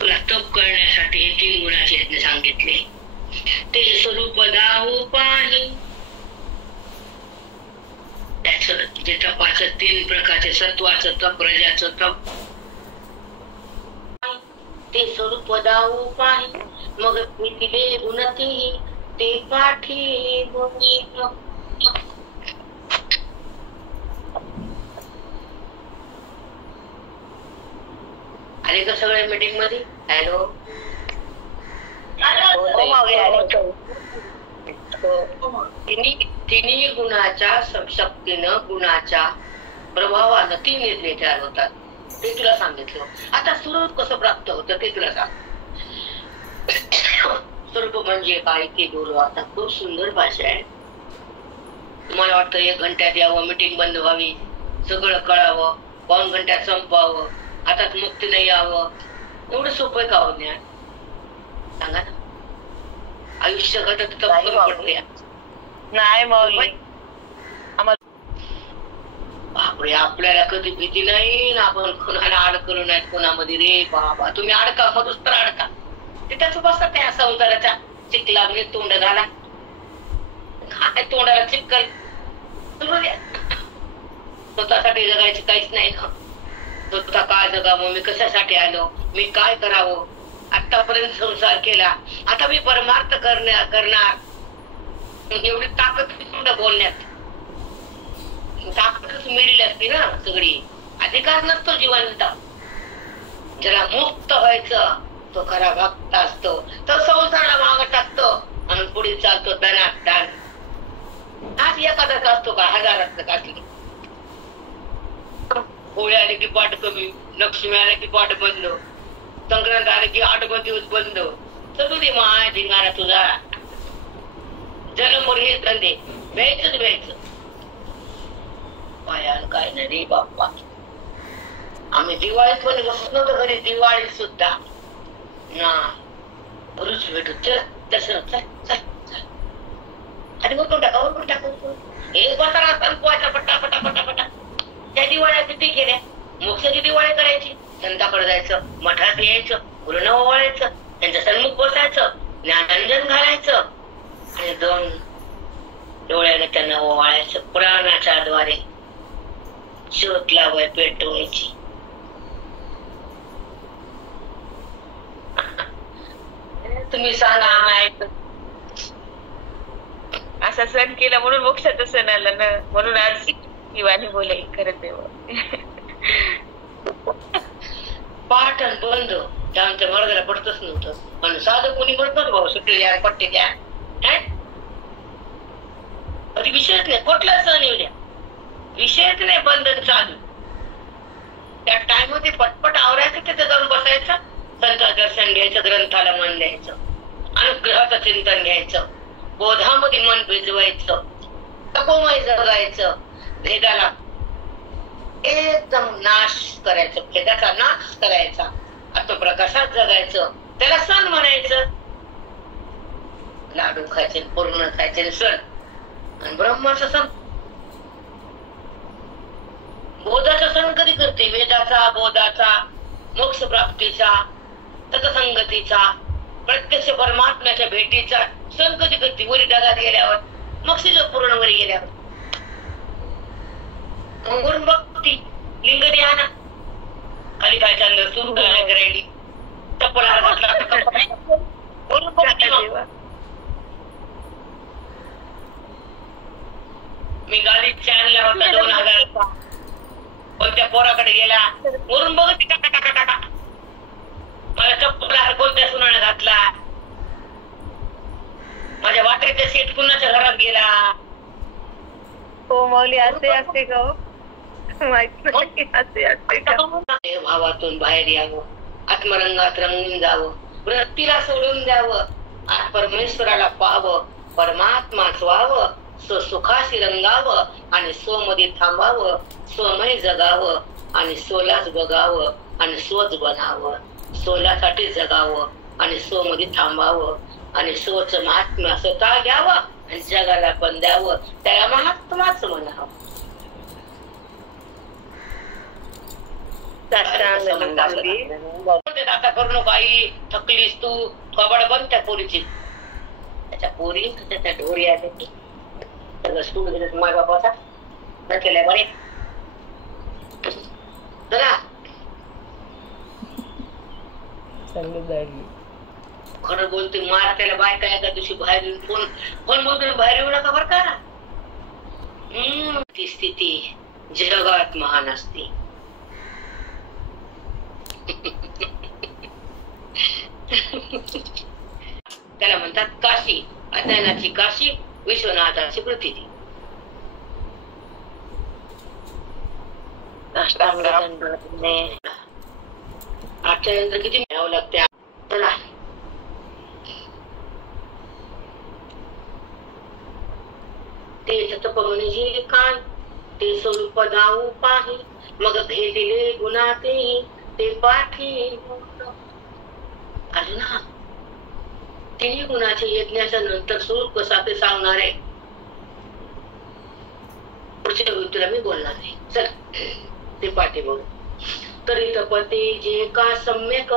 तुला तप करण्यासाठी हे तीन गुणाचे यज्ञ सांगितले. ते स्वरूप दाऊ पाही, जे तपाचं तीन प्रकारचे सत्वाचं तप, रजाचं तप, ते स्वरूप दाऊ पाही मग भेदिले गुणती ते पाठी गोल. आले का सगळे मीटिंग मध्ये? हॅलो, तिन्ही गुणाच्या शक्तीनं, गुणाच्या प्रभावानं तीन यज्ञ तयार होतात. ते तुला सांगितलं. आता स्वरूप कसं प्राप्त होतं ते तुला सांग. स्वरूप म्हणजे काय ते बोलू. आता खूप सुंदर भाषा आहे. तुम्हाला वाटतं 1 घंट्यात यावं, मीटिंग बंद व्हावी, सगळं कळावं, 2 घंट्यात संपावं, हातात मुक्ती नाही यावं, एवढं सोपं का हो ज्ञान? सांगा ना. आयुष्य घटत पडते नाही माऊली. बापरे, आपल्याला कधी भीती नाही ना, आपण कोणाला अडकलो नाही कोणामध्ये. रे बाबा, तुम्ही अडका, मधूच तर अडका. तिथंच बसतात त्या संसाराच्या चिखलामध्ये तोंड घाला. काय तोंडाला चिखल, स्वतःसाठी जगायची काहीच नाही ना. स्वतः काय जगावं, मी कशासाठी आलो, मी काय करावं, आतापर्यंत संसार केला, आता मी परमार्थ करणार. एवढी ताकद तोंड बोलण्यात, ताकदच मिळली असते ना सगळी. अधिकार नसतो जिवंत. ज्याला मुक्त व्हायचं तो खरा भक्त असतो. तो संसाराला मागं टाकतो आणि पुढे चालतो दनात दान. आज एखादाच असतो का, हजारात असली. होळी आले की पाठ कमी, लक्ष्मी आले की पाठ बंद, संक्रांत आले की 8 दिवस बंद. सगळं दे माय धिंगाणा तुझा. जन्म हे धंदे व्यायच. पायान काय नाही रे बाप्पा. आम्ही दिवाळीत पण बसत नव्हतो घरी. दिवाळीत सुद्धा ना रोज भेटू. चल दर्शन, चल आणि उठून टाका. एक बसा राहता पटा. त्या दिवाळ्या किती केल्या. मोक्षाची दिवाळी करायची, संताकडे जायचं, मठात यायचं, गुरुन ओवाळायचं, त्यांच्या सन्मुख बसायचं, ज्ञानांजन घालायचं आणि 2 डोळ्याने त्यांना ओवाळायचं. पुराणाच्या द्वारे शोध लावाय पेटवायची. तुम्ही सांगा. असा सण केला म्हणून मोक्षाचा सण आला ना, म्हणून आज ही वाणी बोलाय. खरं तेव्हा पाठ बंद त्या आमच्या मर्दाला पडतच नव्हतं. पण साधं कोणी म्हणत भाऊ सुट्टी द्या, पट्टी द्या. विषयच नाही, कुठला सण येऊ द्या, विषयच नाही. बंधन चालू. त्या टाइम मध्ये पटपट आवरायचं, तिथे जाऊन बसायचं, संतांचं दर्शन घ्यायचं, ग्रंथाला मन द्यायचं, अनुग्रहाचं चिंतन घ्यायचं, बोधामध्ये मन भिजवायचं, तपोमय जगायचं, भेदाला एकदम नाश करायचं, भेदाचा नाश करायचा, आत्मप्रकाशात जगायचं. त्याला सण म्हणायचं. लाडू खायचे, पूर्ण खायचे सण. आणि ब्रह्माचा सण, बोधाचा सण कधी करते? वेदाचा, बोधाचा, मोक्ष प्राप्तीचा, सतसंगतीचा, प्रत्यक्ष परमात्म्याच्या भेटीचा सण कधी कधी वरी ढगात गेल्यावर, मग सिजो पूर्ण वरी गेल्यावर वरून बघती लिंग ध्यान खाली काय चाललं, सुरू काय करायली, चप्पल वरून बघती. मी गाडीत आणला होता 2000चा, कोणत्या पोराकडे गेला वरून बघती टाका मला चप्पल कोणत्या सुनाने घातला, माझ्या वाटेचा सेट कुणाच्या घरात गेला. हो माऊली असे असते का माहित नाही, असे असते का. भावातून बाहेर यावं, आत्मरंगात रंगून जावं, वृत्तीला सोडून द्यावं, आज परमेश्वराला पाहावं, परमात्माच व्हावं, सुखाशी रंगावं आणि स्वमध्ये थांबावं, स्वमय जगावं आणि स्वलाच बघावं आणि स्वच बनावं, स्वलासाठी जगावं आणि स्वमध्ये थांबावं आणि स्वच महात्म्य स्वतः घ्यावं आणि जगाला पण द्यावं, त्याला महात्माच म्हणावं. आता करू नको आई, थकलीस तू, कबड बंद त्या पोरीची. त्याच्या पोरी त्या ढोरी आले की सगळं स्कूल गेलं माय बापाचा न केलंय बरे. चला खरं बोलते, मार त्याला बायका एका दिवशी बाहेर येऊन फोन बोलतो, बाहेर येऊ नका बर का. ती स्थिती जगात महान असते. त्याला म्हणतात काशी, अज्ञानाची काशी, विश्वनाथाची पृथ्वी. आजच्या नंतर किती मिळावं लागते. चला ते तप म्हणजे काय, ते स्वरूप जाऊ पाही, मग भेटले गुणा ते पाठी. अरे ना तिन्ही गुणाच्या यज्ञाच्या नंतर स्वरूप कसा ते सांगणार आहे, पुढच्या व्यक्तीला मी बोलणार नाही. चल ते पाठी बोल. तरी तपते जे का सम्यक,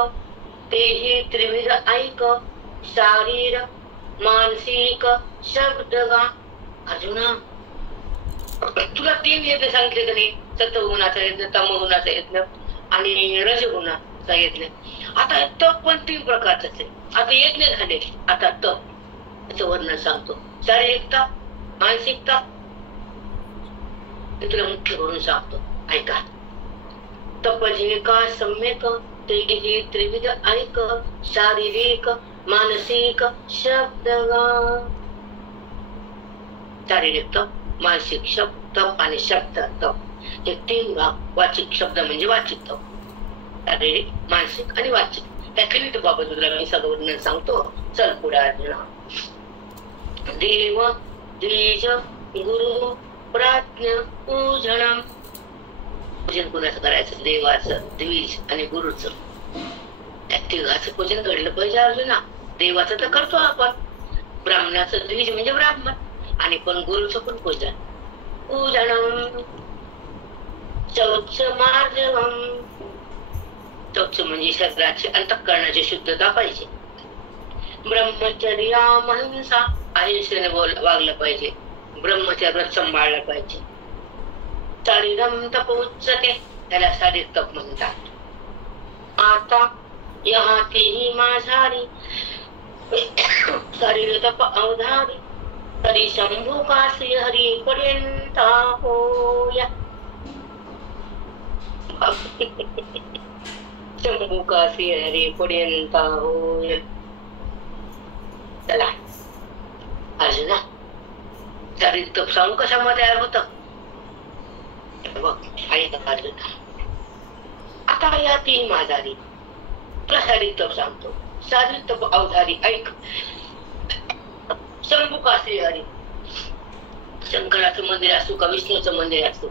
तेही त्रिविध ऐक, शारीर मानसिक शब्द गा. अर्जुना तुला 3 यज्ञ सांगितले का नाही, सत्वगुणाचा यज्ञ, तमगुणाचा यज्ञ आणि रजगुणाचा यज्ञ. आता तप पण 3 प्रकारच आहे. आता यज्ञ झाले, आता तप त्याचं वर्णन सांगतो. शारीरिक तप, मानसिक तप, तुला मुख्य करून सांगतो, ऐका. तप जे का सम्यक, तेही त्रिविध ऐक, शारीरिक मानसिक शब्द. शारीरिक तप, मानसिक शब्द तप आणि शब्द तप हे 3 भाग. वाचिक शब्द म्हणजे वाचिक तप, शारीरिक मानसिक आणि वाचिक. त्यातली बाबत तुला मी सगळं वर्णन सांगतो. चल पुढे. अर्जुना देव द्विज गुरु प्राज्ञ पूजनम. पूजन कुणाचं करायचं, देवाचं, द्विज आणि गुरुचं. त्या तिघाचं पूजन घडलं पाहिजे अर्जुना. देवाचं तर करतो आपण, ब्राह्मणाचं द्विज म्हणजे ब्राह्मण आणि पण गुरुचं पण पूजन. पूजनम शौच मार्जवम. शौच म्हणजे शरीराची अंतःकरणाची शुद्धता पाहिजे. ब्रह्मचर्य अहिंसा, अहिंसेने वागलं पाहिजे, ब्रह्मचर्य सांभाळलं पाहिजे. शारीरम तप उच्चते, त्याला शारीरिक तप म्हणतात. आता यहाँ तेही माझारी, शारीर तप अवधारी, तरी शंभू काशी हरी पर्यंत होया. शंभू काशी हरी पर्यंत होय. चला अर्जुना शारीरिक तप सांगू कशामध्ये तयार होत बघ. ऐका अर्जुना, आता या 3 माझारी तुला शारीरिक तप सांगतो. शारीरिक तप अवधारी ऐक. शंभू काशी हरी, शंकराचं मंदिर असो का विष्णूचं मंदिर असो,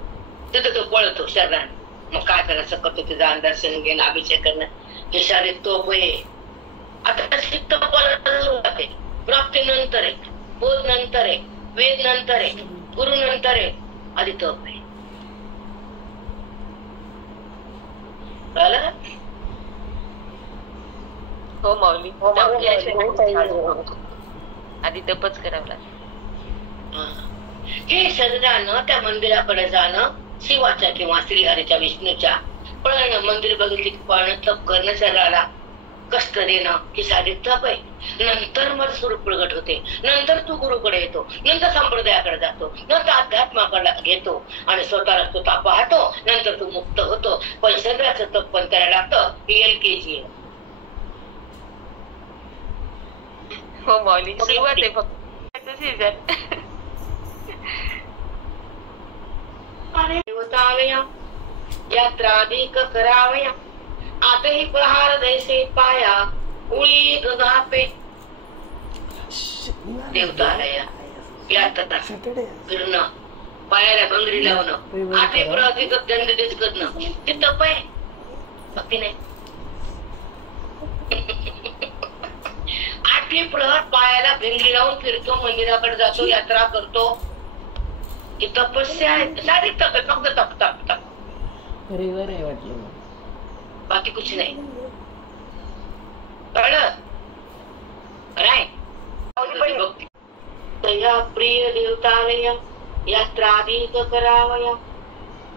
तिथं तो पळतो शरीराने. मग काय करायचं, करतो ते जाण, दर्शन घेणं, अभिषेक करणं, हे शारीरिक तप आहे. आता तप प्राप्ती नंतर आहे, बोध नंतर आहे, वेद नंतर आहे, गुरु नंतर आहे, आधी तप आहे. हो माऊली, जप केल्याशिवाय आधी तपच करावं लागेल. हे शरीरानं त्या मंदिराकडे जाणं, शिवाच्या किंवा श्रीहरीच्या विष्णूच्या पळणं, मंदिर बघितली पळणं, तप करणं, शरीराला कष्ट देणं, ही साधी तप आहे. नंतर माझं स्वरूप प्रगट होते, नंतर तू गुरुकडे येतो, नंतर संप्रदायाकडे जातो, नंतर अध्यात्माकडे घेतो आणि स्वतःला स्वतः पाहतो, नंतर तू मुक्त होतो. पण शरीराचं तप पण करायला लागतं. ही LKG आहे. हो माऊली, सुरुवात आहे फक्त. देवतालया यात्राधिक करावया, आतही प्रहार दैसे पाया, उळी गगापे. देवतालया यात्रा फिरणं, पायाला भंगरी लावणं, आठही प्रहार दंड करणं, ते तप आहे, भक्ती नाही. आठही प्रहर पायाला भिंगरी लावून फिरतो, मंदिराकडे जातो, यात्रा करतो, ही तपस्या आहे. साधी तप आहे, फक्त तप तप तप, बाकी कुछ नाही. कळलं तया प्रिय देवतालय यात्राधिक करावया.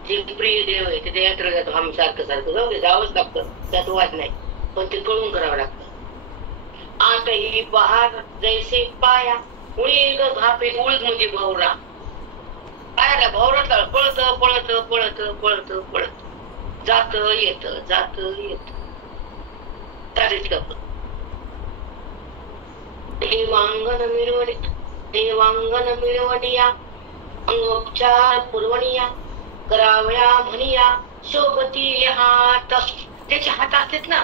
जे प्रिय देव आहे ते यात्रा जातो. आम्ही सारखं जाऊ दे, जावंच लागतं, त्यात वाद नाही, पण ते कळून करावं लागतं. आतही बहार जैसे पाया, उळी घापे. उळीत म्हणजे भवरा, पायाला भवरा पळत पळत पळत पळत पळत जात येत जात येत. देवांगण मिळवणिया, अंगोपचार पुरवणिया, करावया म्हणिया, शोभती हात. त्याचे हात असतात ना,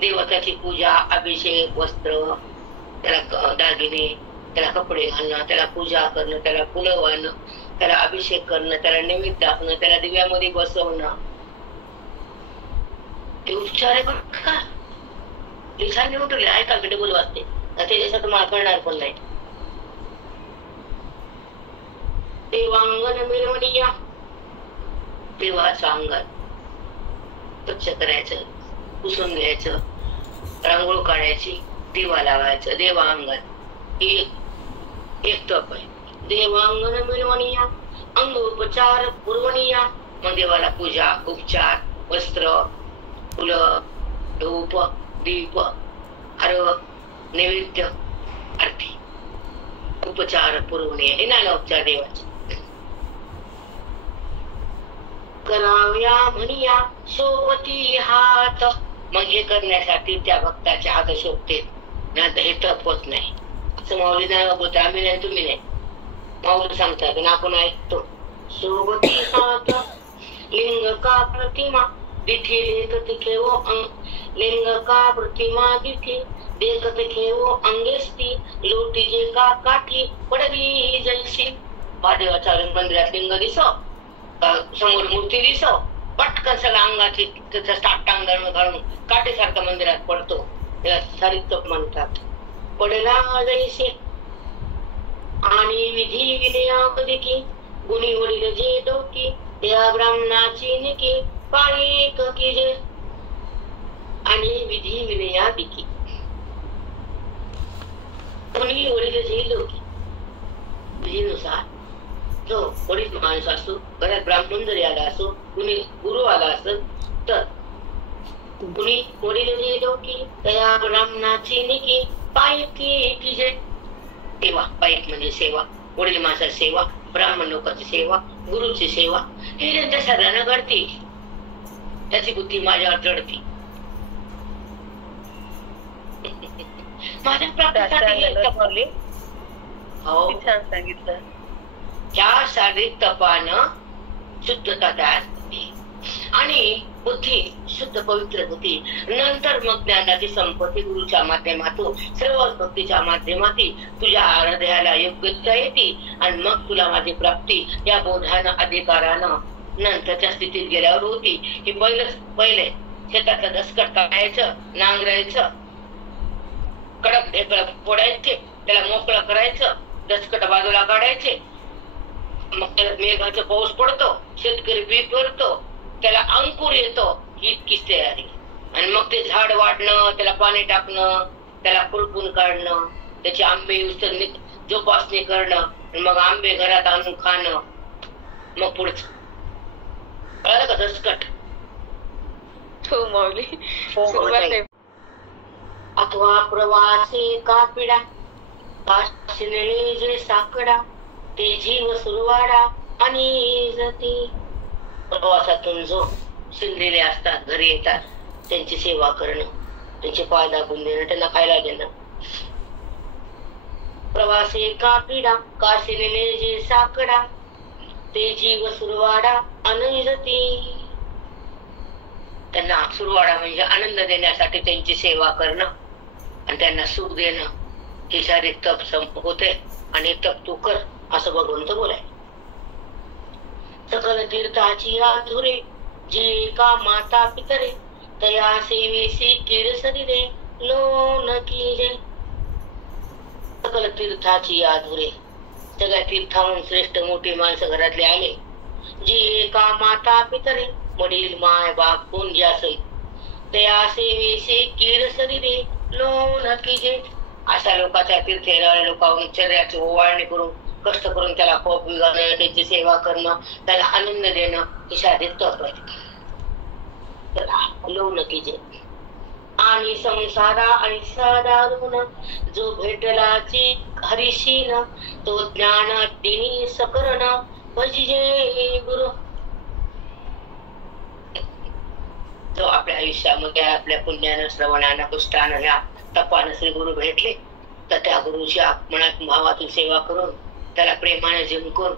देवताची पूजा, अभिषेक, वस्त्र, त्याला दागिने, त्याला कपडे घालणं, त्याला पूजा करणं, त्याला फुलं वाहणं, त्याला अभिषेक करणं, त्याला नैवेद्य दाखवणं, त्याला दिव्यामध्ये बसवणं, ते उपचार आहे. बघ का लिखाण निवडले आहे का, डबल वाचते त्याच्यासाठी मला कळणार पण नाही. देवांगण मिळवणिया, देवाचं अंगण स्वच्छ करायचं, पुसून घ्यायचं, रांगोळ काढायची, दिवा लावायचं, देवांगण एक तप आहे. देवांगण मिळवणिया, अंगोपचार पुरवणिया. मग देवाला पूजा, उपचार, वस्त्र, फुलं, धूप, दीप, अर्घ, नैवेद्य, आरती, उपचार पुरवणे, हे नाना उपचार देवाचे. करावया म्हणिया, शोभती हात. मग हे करण्यासाठी त्या भक्ताच्या हात शोभते, नाही तर हे तप होत नाही. असं माऊली नाही बोलतो, आम्ही नाही, तुम्ही नाही, माऊली सांगतात आणि आपण ऐकतो. शोभती हात लिंग का प्रतिमा, दिठी देखत खेवो लिंग का प्रतिमा, दिठी देखत खेवो अंगेस्ती, लोटीजे का काठी पडली जैसी. महादेवाच्या मंदिरात लिंग दिसो, समोर मूर्ती दिसो, पटकन सगळ्या अंगाची त्याचा टांगण घालून काठीसारखा मंदिरात पडतो, त्याला सारितप म्हणतात. पडला जैसे आणि विधी विनयापदिकी, गुणी वडील जे डोकी, त्या ब्राह्मणाची निकी, पाणी की जे. आणि विधी विनयादिकी, गुणी वडील जे डोकी, विधीनुसार जो वडील माणूस असतो, घरात ब्राह्मण जरी आला असो, कुणी गुरु आला असेल तर कुणी वडील जे डोकी, त्या ब्राह्मणाची निकी, पायकी की जे. सेवा, पायक म्हणजे सेवा, वडील माणसाची सेवा, ब्राह्मण लोकांची सेवा, गुरुची सेवा, हे त्यांच्या सगळ्यांना घडते. त्याची बुद्धी माझ्यावर चढती. माझ्या प्राप्तीसाठी हो छान सांगितलं. त्या शारीरिक तपानं शुद्धता तयार होते आणि बुद्धी शुद्ध पवित्र होती. नंतर मग ज्ञानाची संपत्ती गुरुच्या माध्यमातून, सर्व भक्तीच्या माध्यमातून तुझ्या हृदयाला योग्यता येते आणि मग तुला माझी प्राप्ती या बोधानं, अधिकारानं नंतरच्या स्थितीत गेल्यावर होती. ही पहिले शेतातलं दसकट काढायचं, नांगरायचं, कडक ढेकळ फोडायचे, त्याला मोकळं करायचं, दसकट बाजूला काढायचे, मग त्याला मेघाचा पाऊस पडतो, शेतकरी पीक करतो, त्याला अंकुर येतो, ही इतकीच तयारी. आणि मग ते झाड वाढणं, त्याला पाणी टाकणं, त्याला खुरपून काढणं, त्याचे आंबे जोपासणी करणं, मग आंबे घरात आणून खाणं, मग पुढचं कळलं का दसकट. हो माऊली. सुरुवात आहे. अथवा प्रवासी कापिडा काशिनले जे साकडा ते जीव सुरवाडा आणि जती. प्रवासातून जो शिंदलेले असतात घरी येतात त्यांची सेवा करणं, त्यांचे पाय दाबून देणं, त्यांना खायला देणं. प्रवासी कापिडा काशिनले जे साकडा ते जीव सुरवाडा आणि जती. त्यांना सुरवाडा म्हणजे आनंद देण्यासाठी त्यांची सेवा करणं आणि त्यांना सुख देणं. हे सारे तप होते आणि तप तू कर असं भगवंत बोलाय. सकल तीर्थाची आधुरे जे का माता पितरे तया सेवेसी केरसरी रे लोन कीजे. सकल तीर्थाची आधुरे सगळ्या तीर्थाहून श्रेष्ठ मोठी माणसं घरातले आले. जे का माता पितरे वडील माय बाप कोण जे असेल तया सेवेसी केरसरी रे लोन कीजे. अशा लोकांच्या तीर्थ येणाऱ्या लोकांहून शरीराची ओवाळणी करून कष्ट करून त्याला कोप विघालणं, त्याची सेवा करणं, त्याला आनंद देणं हे शारीरिक तत्व आहे. लोन कीजे. आणि संसारा आणि साधारून जो भेटलाची हरिशीन तो ज्ञान दिनी सकरण भजिजे गुरु. तो आपल्या आयुष्यामध्ये आपल्या पुण्यानं श्रवणानं पुष्टानं ह्या तपानं श्री गुरु भेटले तर त्या गुरुची मनात भावातून सेवा करून त्याला प्रेमाने जिंकून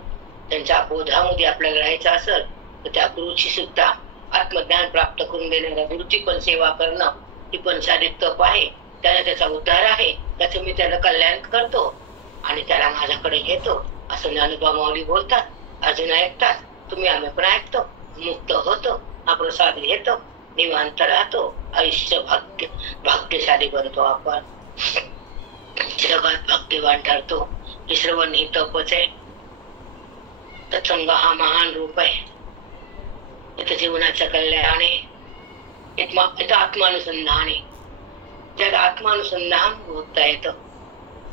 त्यांच्या बोधामध्ये आपल्याला राहायचं असेल तर त्या गुरुची सुद्धा आत्मज्ञान प्राप्त करून देणाऱ्या गुरुची पण सेवा करणं ही पण शारीरिक तप आहे. त्याला त्याचा उद्धार आहे, त्याचं मी त्याला कल्याण करतो आणि त्याला माझ्याकडे घेतो असं ज्ञानोबा माऊली बोलतात. अजून ऐकतात, तुम्ही आम्ही पण ऐकतो, मुक्त होतो, हा प्रसाद घेतो, निवांत राहतो, आयुष्य भाग्यशाली बनतो. आपण जगात भाग्यवान ठरतो. हे श्रवण ही तपच आहे. तत्संग हा महान रूप आहे. इथं जीवनाचं कल्याण आहे, इथं आत्मानुसंधान आहे. ज्याला आत्मानुसंधान होता येतं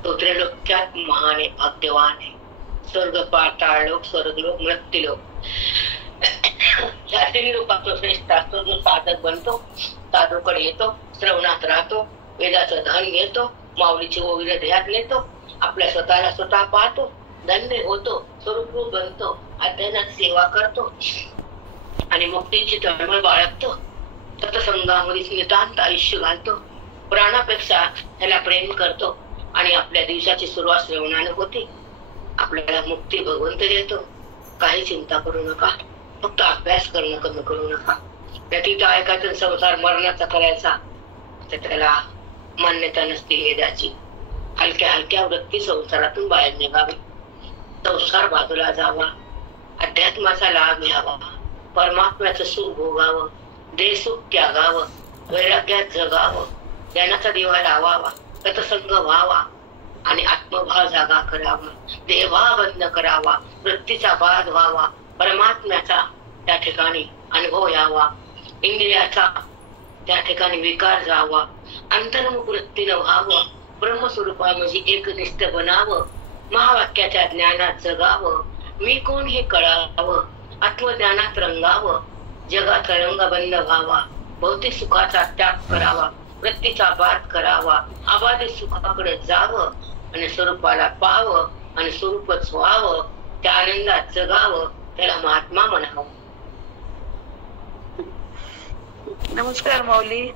तो त्रैलोक्यात महान आहे, भाग्यवान आहे. स्वर्ग पाताळ लोक, स्वर्गलोक, मृत्यूलोक या तिन्ही लोकांचा श्रेष्ठ असतो. जो साधक बनतो, साधूकडे येतो, श्रवणात राहतो, वेदाचं धन घेतो, माऊलीची ओविर ध्यात नेतो, आपल्या स्वतःला स्वतः पाहतो, धन्य होतो, स्वरूप बनतो, अध्ययनात सेवा करतो आणि मुक्तीची तळमळ बाळगतो. सत्संगामध्ये नितांत आयुष्य घालतो, प्राणापेक्षा त्याला प्रेम करतो आणि आपल्या दिवसाची सुरुवात श्रवणाने होते. आपल्याला मुक्ती भगवंत देतो. काही चिंता करू नका, फक्त अभ्यास करणं कमी करू नका. व्यतीत ऐकायचं संसार मरणाचा करायचा तर त्याला मान्यता नसते वेदाची. हलक्या हलक्या वृत्ती संसारातून बाहेर निघावी, संसार बाजूला जावा, अध्यात्माचा लाभ घ्यावा, परमात्म्याचं सुख भोगावं, देशसुख त्यागावं, वैराग्यात जगावं, ज्ञानाचा दिवा लावावा, सत्संग व्हावा आणि आत्मभाव जागा करावा, देहभाव बंद करावा, वृत्तीचा बाध व्हावा, परमात्म्याचा त्या ठिकाणी अनुभव यावा, इंद्रियाचा त्या ठिकाणी विकार जावा, अंतर्मुख वृत्तीनं व्हावं, ब्रह्मस्वरूपा म्हणजे एकनिष्ठ बनावं, महावाक्याच्या ज्ञानात जगावं, मी कोण हे कळावं, आत्मज्ञानात रंगावं, जगात रंगबंद व्हावा, भौतिक सुखाचा त्याग करावा, वृत्तीचा बाध करावा, अबाधित सुखाकडे जावं आणि स्वरूपाला पाहावं आणि स्वरूपच व्हावं, त्या आनंदात जगावं, त्याला महात्मा म्हणावं. नमस्कार माऊली.